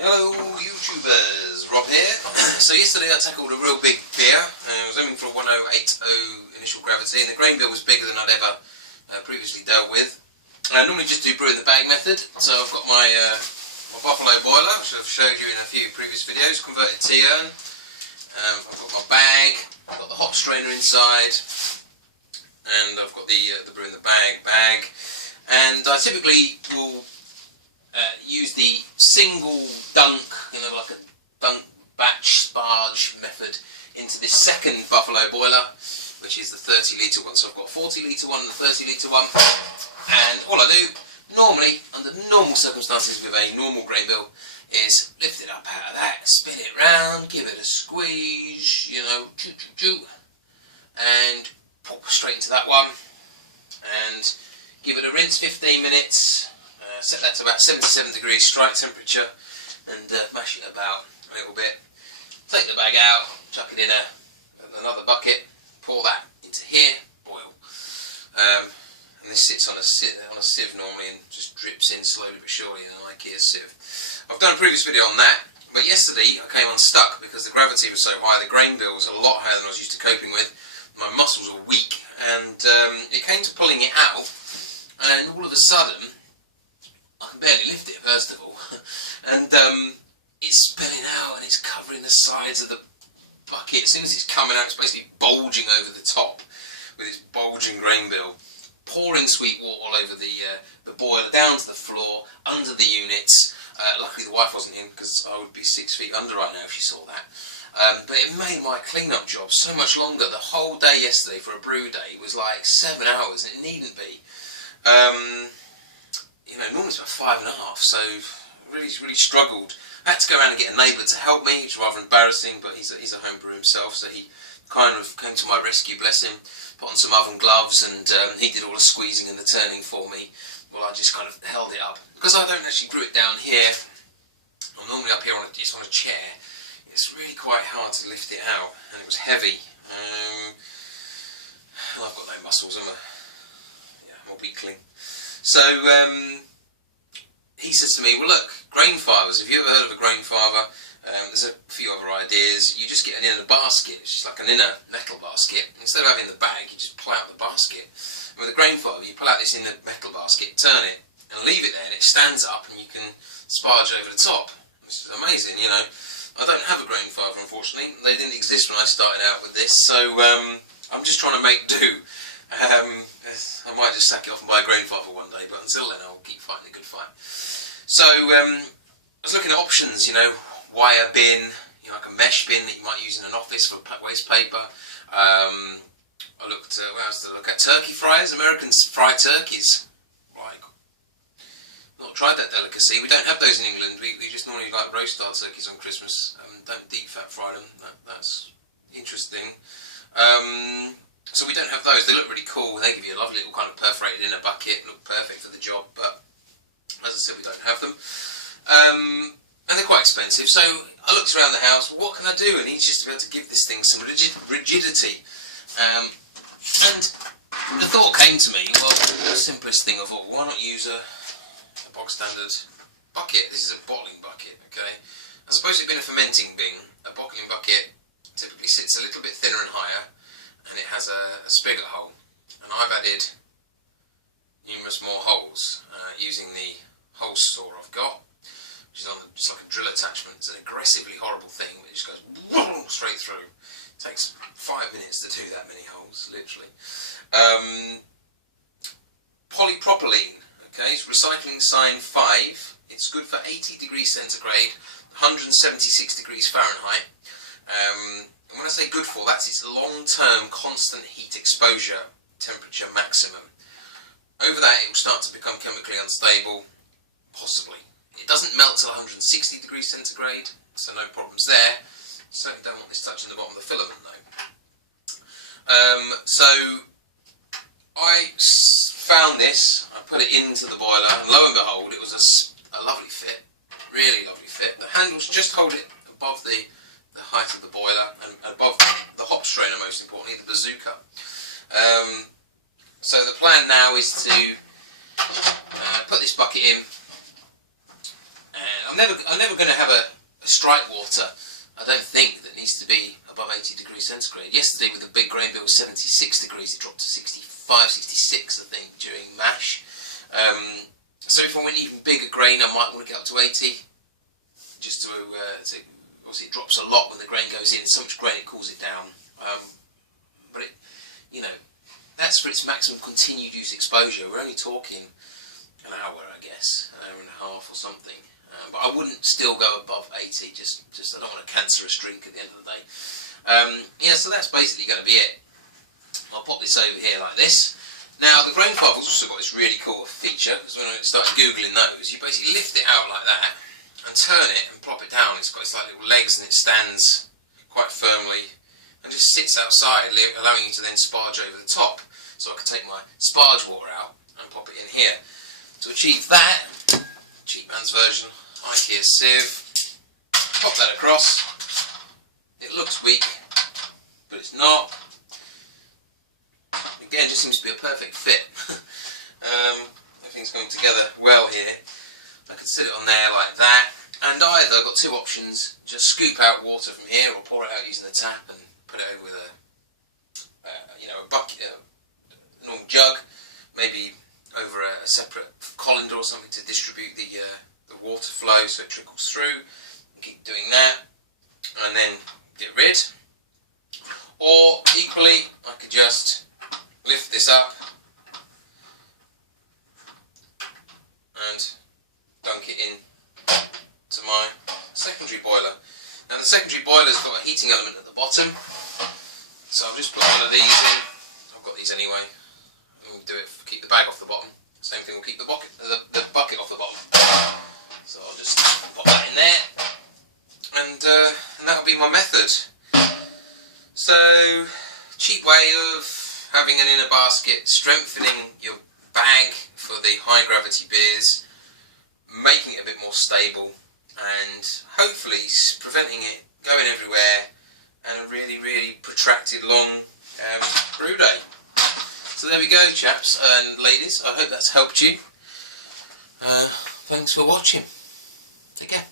Hello YouTubers, Rob here. So yesterday I tackled a real big beer. I was aiming for a 1080 initial gravity, and the grain bill was bigger than I'd ever previously dealt with. I normally just do brew in the bag method, so I've got my buffalo boiler, which I've showed you in a few previous videos, converted tea urn. I've got my bag, I've got the hop strainer inside, and I've got the brew in the bag. And I typically will use the single dunk, like a dunk batch sparge method into this second buffalo boiler, which is the 30 litre one. So I've got a 40 litre one and a 30 litre one, and all I do normally, under normal circumstances with a normal grain bill, is lift it up out of that, spin it round, give it a squeeze, and pop straight into that one, and give it a rinse 15 minutes. Set that to about 77 degrees strike temperature, and mash it about a little bit. Take the bag out, chuck it in another bucket, pour that into here, boil. And this sits on a sieve normally and just drips in slowly but surely in an IKEA sieve. I've done a previous video on that, but yesterday I came unstuck because the gravity was so high, the grain bill was a lot higher than I was used to coping with. My muscles were weak, and it came to pulling it out, and all of a sudden I can barely lift it, first of all, and it's spilling out and it's covering the sides of the bucket. As soon as it's coming out, it's basically bulging over the top with its bulging grain bill, pouring sweet water all over the boiler, down to the floor, under the units. Luckily the wife wasn't in, because I would be 6 feet under right now if she saw that. But it made my clean-up job so much longer. The whole day yesterday for a brew day was like 7 hours, and it needn't be. Normally it's about 5.5, so really struggled. I had to go around and get a neighbour to help me, which is rather embarrassing, but he's a home brewer himself, so he kind of came to my rescue, bless him, put on some oven gloves, and he did all the squeezing and the turning for me, while I just kind of held it up. Because I don't actually brew it down here, I'm normally up here just on a chair, it's really quite hard to lift it out, and it was heavy. Well, I've got no muscles, I'm a weakling. So he says to me, well look, grain fibres, have you ever heard of a grain fibre? There's a few other ideas. You just get an inner basket, it's just like an inner metal basket. Instead of having the bag, you just pull out the basket. And with a grain fibre, you pull out this inner metal basket, turn it, and leave it there, and it stands up, and you can sparge over the top. This is amazing, I don't have a grain fibre, unfortunately. They didn't exist when I started out with this, so I'm just trying to make do. I might just sack it off and buy a grain fibre one day, but until then I'll keep fighting a good fight. So I was looking at options, wire bin, like a mesh bin that you might use in an office for waste paper. I looked, what else did I look at? Turkey fryers. Americans fry turkeys. Right. Not tried that delicacy. We don't have those in England. We just normally like roast our turkeys on Christmas. Don't deep fat fry them. That's interesting. So we don't have those. They look really cool. They give you a lovely little kind of perforated inner bucket. Look perfect for the job, but as I said, we don't have them. And they're quite expensive. So I looked around the house. Well, what can I do? And he's just about to give this thing some rigidity. And the thought came to me, well, the simplest thing of all, why not use a bog standard bucket? This is a bottling bucket, okay? As opposed to it being a fermenting bin, a bottling bucket typically sits a little bit thinner and higher, and it has a spigot hole, and I've added numerous more holes using the hole saw I've got, which is on just like a drill attachment. It's an aggressively horrible thing, but it just goes straight through. It takes 5 minutes to do that many holes, literally. Polypropylene, okay, it's recycling sign 5. It's good for 80 degrees centigrade, 176 degrees Fahrenheit. And when I say good for, that's its long-term constant heat exposure temperature maximum. Over that, it will start to become chemically unstable, possibly. It doesn't melt till 160 degrees centigrade, so no problems there. Certainly don't want this touching the bottom of the filament though. So I found this, I put it into the boiler, and lo and behold, it was a lovely fit, really lovely fit. The handles just hold it above the height of the boiler, and above the hop strainer, most importantly, the bazooka. So the plan now is to put this bucket in, and I'm never going to have a strike water, I don't think, that needs to be above 80 degrees centigrade. Yesterday with the big grain bill was 76 degrees, it dropped to 65, 66 I think during mash. So if I went even bigger grain, I might want to get up to 80, just to obviously it drops a lot when the grain goes in, so much grain it cools it down. But it, you know, that's for its maximum continued use exposure. We're only talking an hour, I guess, an hour and a half or something. But I wouldn't still go above 80, just I don't want a cancerous drink at the end of the day. Yeah, so that's basically going to be it. I'll pop this over here like this. Now, the grain fiber's also got this really cool feature, because when I started Googling those, you basically lift it out like that, and turn it and plop it down. It's got its like little legs, and it stands quite firmly, and just sits outside, allowing you to then sparge over the top. So I can take my sparge water out, and pop it in here. To achieve that, cheap man's version, IKEA sieve, pop that across. It looks weak, but it's not. Again, just seems to be a perfect fit. Everything's going together well here. I can sit it on there like that, and either I've got two options: just scoop out water from here, or pour it out using the tap and put it over with a a bucket, a normal jug, maybe over a separate colander or something to distribute the water flow so it trickles through. Keep doing that, and then get rid. Or equally, I could just lift this up and dunk it in to my secondary boiler. Now the secondary boiler's got a heating element at the bottom, so I've just put one of these in. I've got these anyway. We'll do it, keep the bag off the bottom. Same thing will keep the bucket off the bottom. So I'll just pop that in there, and that'll be my method. So, cheap way of having an inner basket, strengthening your bag for the high gravity beers, making it a bit more stable, and hopefully preventing it going everywhere, and a really, really protracted long brew day. So there we go, chaps and ladies. I hope that's helped you. Thanks for watching. Take care.